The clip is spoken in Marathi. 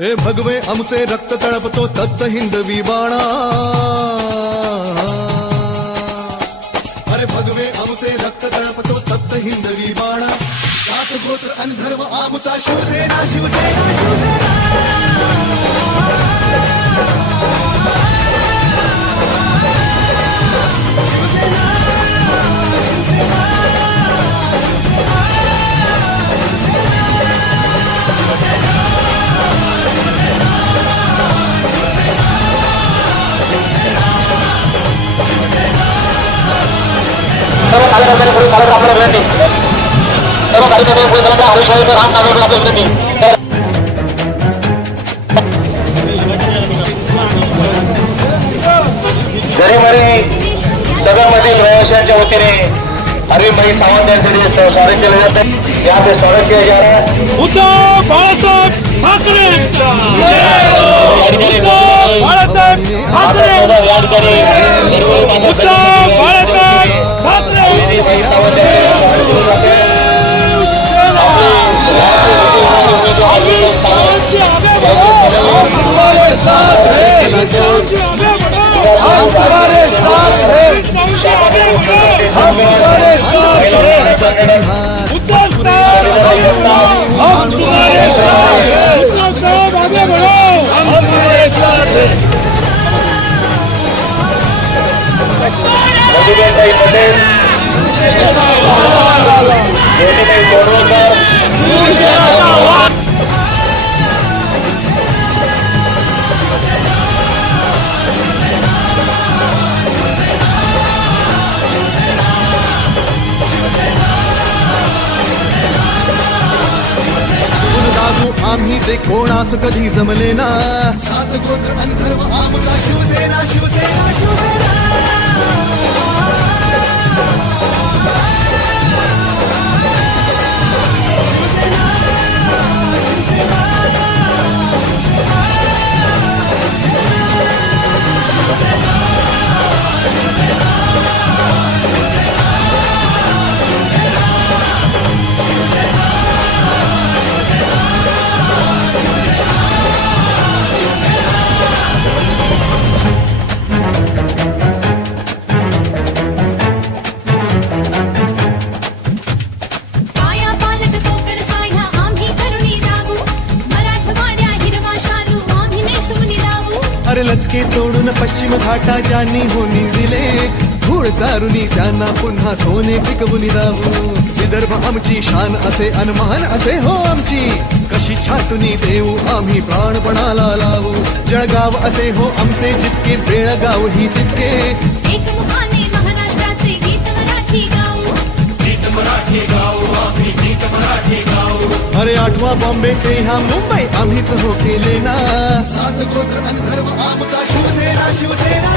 हे भगवे आमचे रक्त तळपतो तत्त हिंदवी बाणा अरे भगवे आमचे रक्त तळपतो तत्त हिंदवी बाणा जात गोत्र अन धर्म आमचा शिवसेना शिवसेना शिवसेना. सर्व कार्यकर्त्यांनी पुढे चालत आपल्याला विनंती सर्व कार्यकर्ते पुढे चालत हरीश राम नागपूर आपल्याला विनंती जरी मरे सदनमधील रहिवाशांच्या वतीने अरविंदभाई सावंत यांचे स्वागत केले जाते. यहाँ पे स्वागत किया जा रहा है! उद्धव बाळासाहेब ठाकरे মধুবেনভাই পটেল জ্যোতিভাই বড়ুয়া आम्ही कोणास कधी जमले ना? सात गोत्र अंतर्व आमचा शिवसेना शिवसेना शिवसेना. काया अरे लचके तोडून पश्चिम घाटा ज्यांनी होनी दिले. धूळ चारुनी त्यांना पुन्हा सोने पिकवून दावू विदर्भ आमची शान असे अनमान असे हो आमची. कशी छाटुनी देऊ आम्ही प्राणपणाला लावू. जळगाव असे हो आमचे जितके बेळगाव ही तितके. एक मुखाने महाराष्ट्राचे गीत मराठी गाऊ. अरे आठवा बॉम्बेचे ह्या मुंबई आम्हीच हो केले ना. सात गोत्र आणि धर्म आमचा शिवसेना शिवसेना.